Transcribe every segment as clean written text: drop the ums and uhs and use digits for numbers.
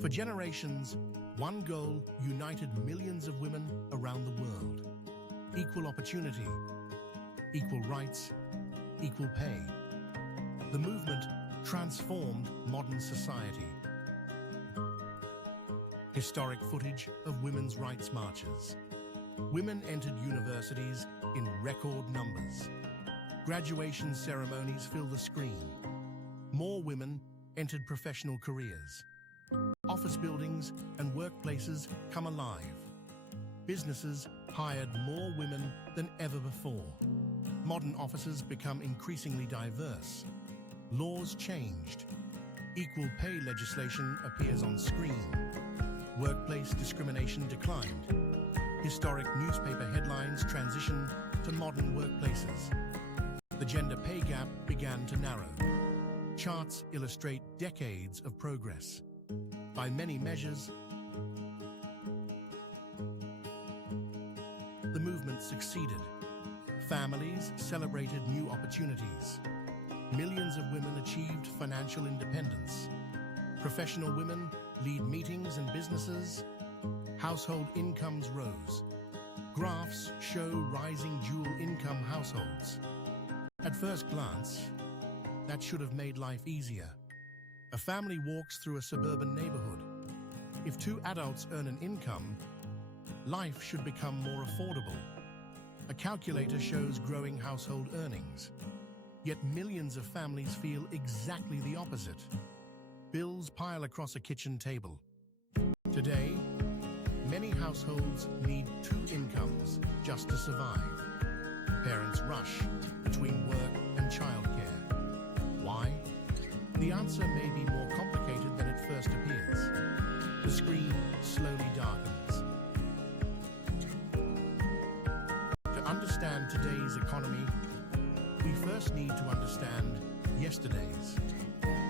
For generations, one goal united millions of women around the world. Equal opportunity, equal rights, equal pay. The movement transformed modern society. Historic footage of women's rights marches. Women entered universities in record numbers. Graduation ceremonies fill the screen. More women entered professional careers. Office buildings and workplaces come alive. Businesses hired more women than ever before. Modern offices become increasingly diverse. Laws changed. Equal pay legislation appears on screen. Workplace discrimination declined. Historic newspaper headlines transitioned to modern workplaces. The gender pay gap began to narrow. Charts illustrate decades of progress. By many measures, the movement succeeded. Families celebrated new opportunities. Millions of women achieved financial independence. Professional women lead meetings and businesses. Household incomes rose. Graphs show rising dual-income households. At first glance, that should have made life easier. A family walks through a suburban neighborhood. If two adults earn an income, life should become more affordable. A calculator shows growing household earnings. Yet millions of families feel exactly the opposite. Bills pile across a kitchen table. Today, many households need two incomes just to survive. Parents rush between work and childcare. Why? The answer may be more complicated than it first appears. The screen slowly darkens. To understand today's economy, we first need to understand yesterday's.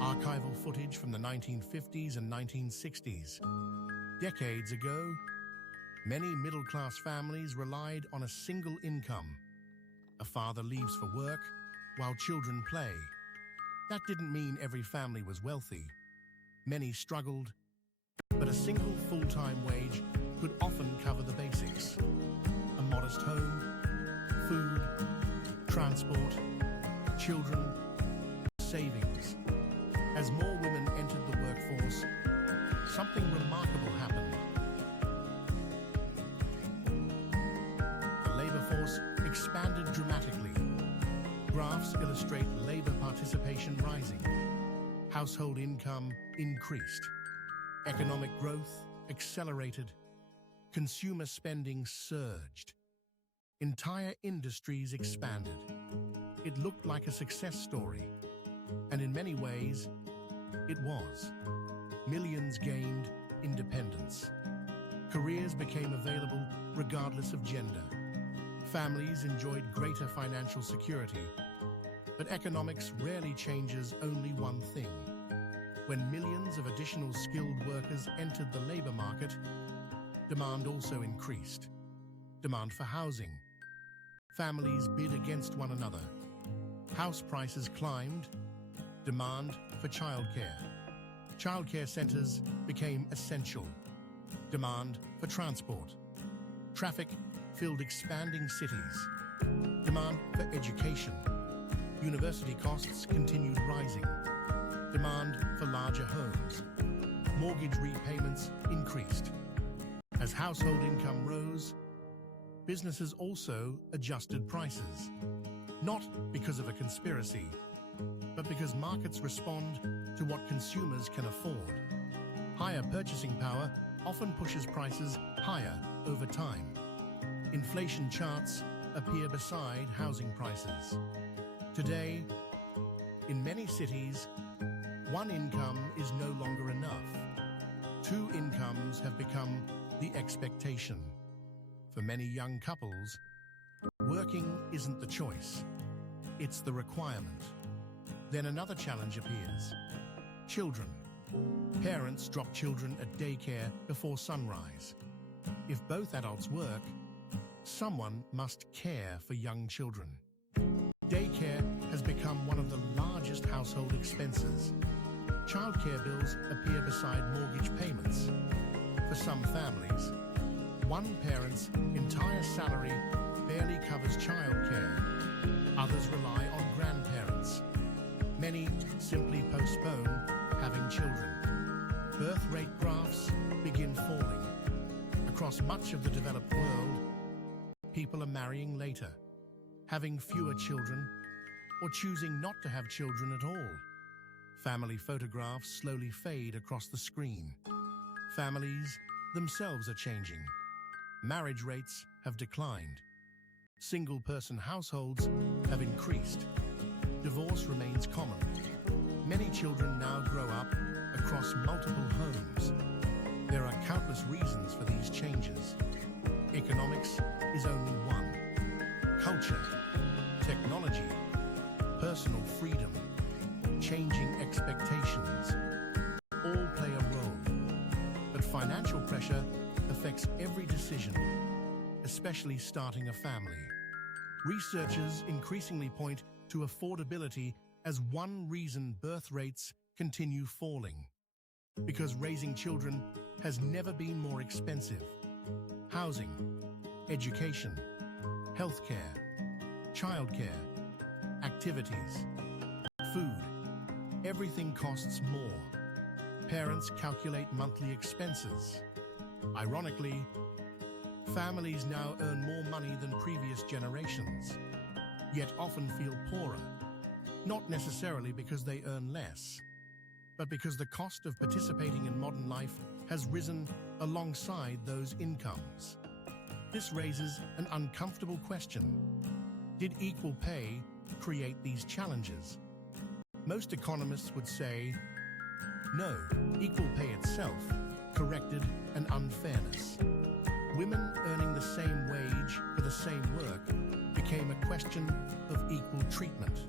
Archival footage from the 1950s and 1960s. Decades ago, many middle-class families relied on a single income. A father leaves for work while children play. That didn't mean every family was wealthy. Many struggled, but a single full-time wage could often cover the basics. A modest home, food, transport, children, savings. As more women entered the workforce, something remarkable happened. The labor force expanded dramatically. Graphs illustrate labor participation rising. Household income increased. Economic growth accelerated. Consumer spending surged. Entire industries expanded. It looked like a success story. And in many ways, it was. Millions gained independence. Careers became available regardless of gender. Families enjoyed greater financial security. But economics rarely changes only one thing. When millions of additional skilled workers entered the labor market, demand also increased. Demand for housing. Families bid against one another. House prices climbed. Demand for childcare. Childcare centers became essential. Demand for transport. Traffic filled expanding cities. Demand for education. University costs continued rising. Demand for larger homes. Mortgage repayments increased. As household income rose, businesses also adjusted prices. Not because of a conspiracy, but because markets respond to what consumers can afford. Higher purchasing power often pushes prices higher over time. Inflation charts appear beside housing prices. Today, in many cities, one income is no longer enough. Two incomes have become the expectation. For many young couples, working isn't the choice, it's the requirement. Then another challenge appears. Children. Parents drop children at daycare before sunrise. If both adults work, someone must care for young children. Daycare has become one of the largest household expenses. Childcare bills appear beside mortgage payments. For some families, one parent's entire salary barely covers childcare. Others rely on grandparents. Many simply postpone having children. Birth rate graphs begin falling. Across much of the developed world, people are marrying later, having fewer children, or choosing not to have children at all. Family photographs slowly fade across the screen. Families themselves are changing. Marriage rates have declined. Single-person households have increased. Divorce remains common. Many children now grow up across multiple homes. There are countless reasons for these changes. Economics is only one. Culture, technology, personal freedom, changing expectations, all play a role. But financial pressure affects every decision, especially starting a family. Researchers increasingly point to affordability as one reason birth rates continue falling. Because raising children has never been more expensive. Housing, education, healthcare, childcare, activities, food, everything costs more. Parents calculate monthly expenses. Ironically, families now earn more money than previous generations, yet often feel poorer, not necessarily because they earn less, but because the cost of participating in modern life has risen alongside those incomes. This raises an uncomfortable question. Did equal pay create these challenges? Most economists would say, no, equal pay itself corrected an unfairness. Women earning the same wage for the same work became a question of equal treatment.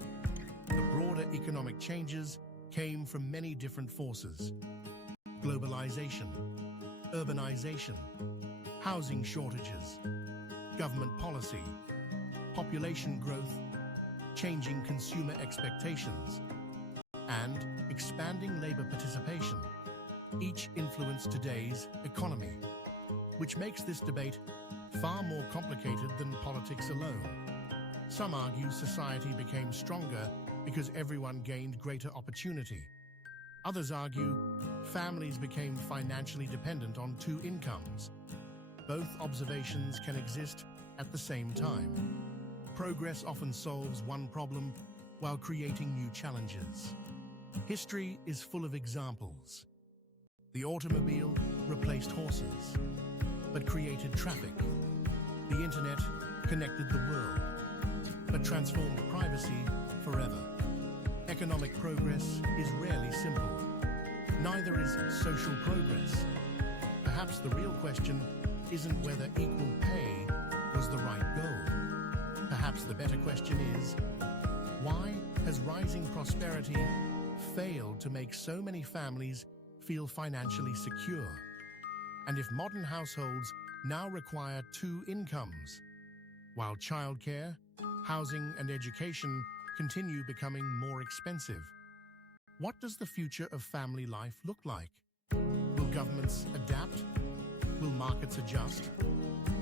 The broader economic changes came from many different forces: globalization, urbanization, housing shortages, government policy, population growth, changing consumer expectations, and expanding labor participation. Each influenced today's economy, which makes this debate far more complicated than politics alone. Some argue society became stronger because everyone gained greater opportunity. Others argue families became financially dependent on two incomes. Both observations can exist at the same time. Progress often solves one problem while creating new challenges. History is full of examples. The automobile replaced horses, but created traffic. The internet connected the world, but transformed privacy forever. Economic progress is rarely simple. Neither is social progress. Perhaps the real question isn't whether equal pay was the right goal. Perhaps the better question is, why has rising prosperity failed to make so many families feel financially secure? And if modern households now require two incomes, while childcare, housing, and education continue becoming more expensive, what does the future of family life look like? Will governments adapt? Will markets adjust?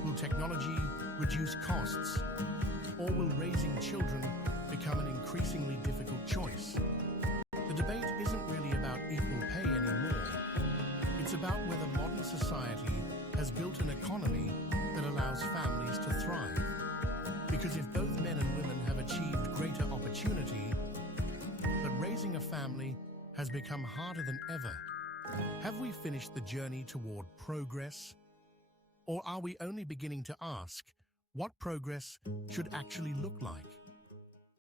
Will technology reduce costs? Or will raising children become an increasingly difficult choice? The debate isn't really about equal pay anymore. It's about whether modern society has built an economy that allows families to thrive. Because if both men and women have achieved greater opportunity, but raising a family has become harder than ever, have we finished the journey toward progress? Or are we only beginning to ask what progress should actually look like?